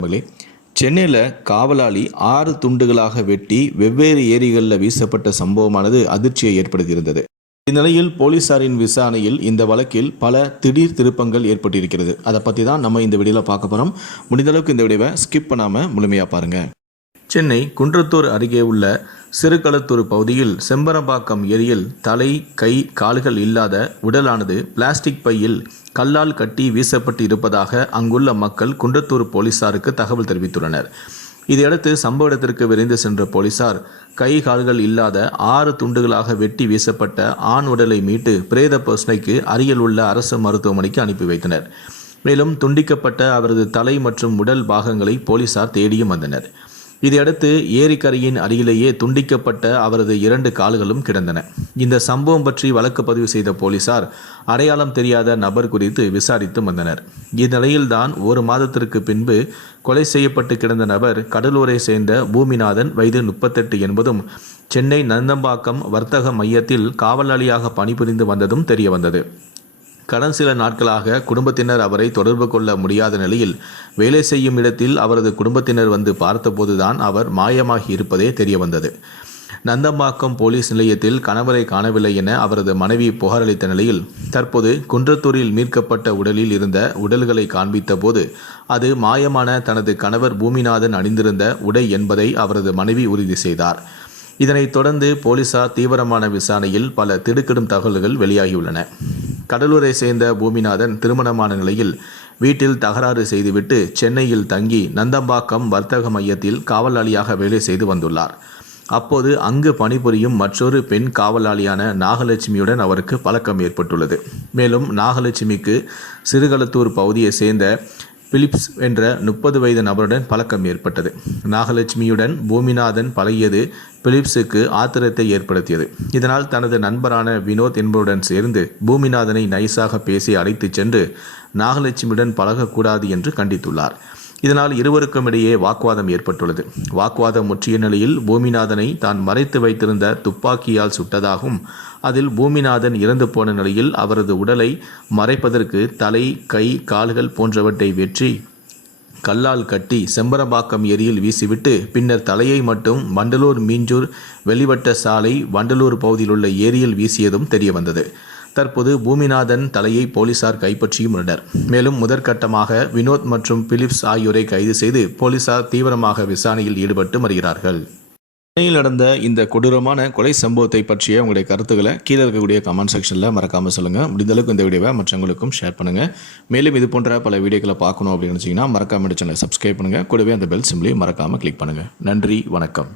நண்பர்களே சென்னையில் காவலாளி ஆறு துண்டுகளாக வெட்டி வெவ்வேறு ஏரிகளில் வீசப்பட்ட சம்பவமானது அதிர்ச்சியை ஏற்படுத்தியிருந்தது. இந்நிலையில் போலீசாரின் விசாரணையில் இந்த வழக்கில் பல திடீர் திருப்பங்கள் ஏற்பட்டிருக்கிறது. அதை பற்றி தான் நம்ம இந்த வீடியோவில் பார்க்க போகிறோம் முடிந்தளவுக்கு இந்த வீடியோவை ஸ்கிப் பண்ணாமல் முழுமையாக பாருங்கள் சென்னை குன்றத்தூர் அருகே உள்ள சிறுகளத்தூர் பகுதியில் செம்பரம்பாக்கம் ஏரியில் தலை கை கால்கள் இல்லாத உடலானது பிளாஸ்டிக் பையில் கல்லால் கட்டி வீசப்பட்டு இருப்பதாக அங்குள்ள மக்கள் குன்றத்தூர் போலீசாருக்கு தகவல் தெரிவித்துள்ளனர். இதையடுத்து சம்பவ இடத்திற்கு விரைந்து சென்ற போலீசார் கை கால்கள் இல்லாத ஆறு துண்டுகளாக வெட்டி வீசப்பட்ட ஆண் உடலை மீட்டு பிரேத பசுனைக்கு அருகில் உள்ள அரசு மருத்துவமனைக்கு அனுப்பி வைத்தனர். மேலும் துண்டிக்கப்பட்ட அவரது தலை மற்றும் உடல் பாகங்களை போலீசார் தேடியும் வந்தனர். இதையடுத்து ஏரிக்கரையின் அருகிலேயே துண்டிக்கப்பட்ட அவரது இரண்டு கால்களும் கிடந்தன. இந்த சம்பவம் பற்றி வழக்கு பதிவு செய்த போலீசார் அடையாளம் தெரியாத நபர் குறித்து விசாரித்து வந்தனர். இந்நிலையில்தான் ஒரு மாதத்திற்கு பின்பு கொலை செய்யப்பட்டு கிடந்த நபர் கடலூரை சேர்ந்த பூமிநாதன் வயது முப்பத்தெட்டு என்பதும் சென்னை நந்தம்பாக்கம் வர்த்தக மையத்தில் காவலாளியாக பணிபுரிந்து வந்ததும் தெரியவந்தது. கடந்த சில நாட்களாக குடும்பத்தினர் அவரை தொடர்பு கொள்ள முடியாத நிலையில் வேலை செய்யும் இடத்தில் அவரது குடும்பத்தினர் வந்து பார்த்தபோதுதான் அவர் மாயமாகி இருப்பதே தெரியவந்தது. நந்தம்பாக்கம் போலீஸ் நிலையத்தில் கணவரை காணவில்லை என அவரது மனைவி புகாரளித்த நிலையில் தற்போது குன்றத்தூரில் மீட்கப்பட்ட உடலில் இருந்த உடல்களை காண்பித்த போது அது மாயமான தனது கணவர் பூமிநாதன் அணிந்திருந்த உடை என்பதை அவரது மனைவி உறுதி செய்தார். இதனைத் தொடர்ந்து போலீசார் தீவிரமான விசாரணையில் பல திடுக்கிடும் தகவல்கள் வெளியாகியுள்ளன. கடலூரை சேர்ந்த பூமிநாதன் திருமணமான நிலையில் வீட்டில் தகராறு செய்துவிட்டு சென்னையில் தங்கி நந்தம்பாக்கம் வர்த்தக மையத்தில் காவலாளியாக வேலை செய்து வந்துள்ளார். அப்போது அங்கு பணிபுரியும் மற்றொரு பெண் காவலாளியான நாகலட்சுமியுடன் அவருக்கு பழக்கம் ஏற்பட்டுள்ளது. மேலும் நாகலட்சுமிக்கு சிறுகளத்தூர் பகுதியை சேர்ந்த பிலிப்ஸ் என்ற முப்பது வயது நபருடன் பழக்கம் ஏற்பட்டது. நாகலட்சுமியுடன் பூமிநாதன் பழகியது பிலிப்ஸுக்கு ஆத்திரத்தை ஏற்படுத்தியது. இதனால் தனது நண்பரான வினோத் என்பவருடன் சேர்ந்து பூமிநாதனை நைஸாக பேசி அழைத்துச் சென்று நாகலட்சுமியுடன் பழகக்கூடாது என்று கண்டித்துள்ளார். இதனால் இருவருக்கும் இடையே வாக்குவாதம் ஏற்பட்டுள்ளது. வாக்குவாதம் முற்றிய நிலையில் பூமிநாதனை தான் மறைத்து வைத்திருந்த துப்பாக்கியால் சுட்டதாகவும் அதில் பூமிநாதன் இறந்து போன நிலையில் அவரது உடலை மறைப்பதற்கு தலை கை கால்கள் போன்றவற்றை வெற்றி கல்லால் கட்டி செம்பரம்பாக்கம் ஏரியில் வீசிவிட்டு பின்னர் தலையை மட்டும் வண்டலூர் மீஞ்சூர் வெளிவட்ட சாலை வண்டலூர் பகுதியில் உள்ள ஏரியில் வீசியதும் தெரியவந்தது. தற்போது பூமிநாதன் தலையை போலீசார் கைப்பற்றியும் உள்ளனர். மேலும் முதற்கட்டமாக வினோத் மற்றும் பிலிப்ஸ் ஆகியோரை கைது செய்து போலீசார் தீவிரமாக விசாரணையில் ஈடுபட்டு வருகிறார்கள். சென்னையில் நடந்த இந்த கொடூரமான கொலை சம்பவத்தை பற்றிய உங்களுடைய கருத்துக்களை கீழே இருக்கக்கூடிய கமெண்ட் செக்ஷனில் மறக்காமல் சொல்லுங்கள் முடிந்தளவுக்கு இந்த வீடியோவை மற்றவங்களுக்கும் ஷேர் பண்ணுங்கள் மேலும் இது போன்ற பல வீடியோக்களை பார்க்கணும் அப்படின்னு நினச்சிங்கன்னா மறக்காம சேனலை சப்ஸ்கிரைப் பண்ணுங்கள் கூடவே அந்த பெல் சிம்லையும் மறக்காமல் கிளிக் பண்ணுங்கள் நன்றி வணக்கம்.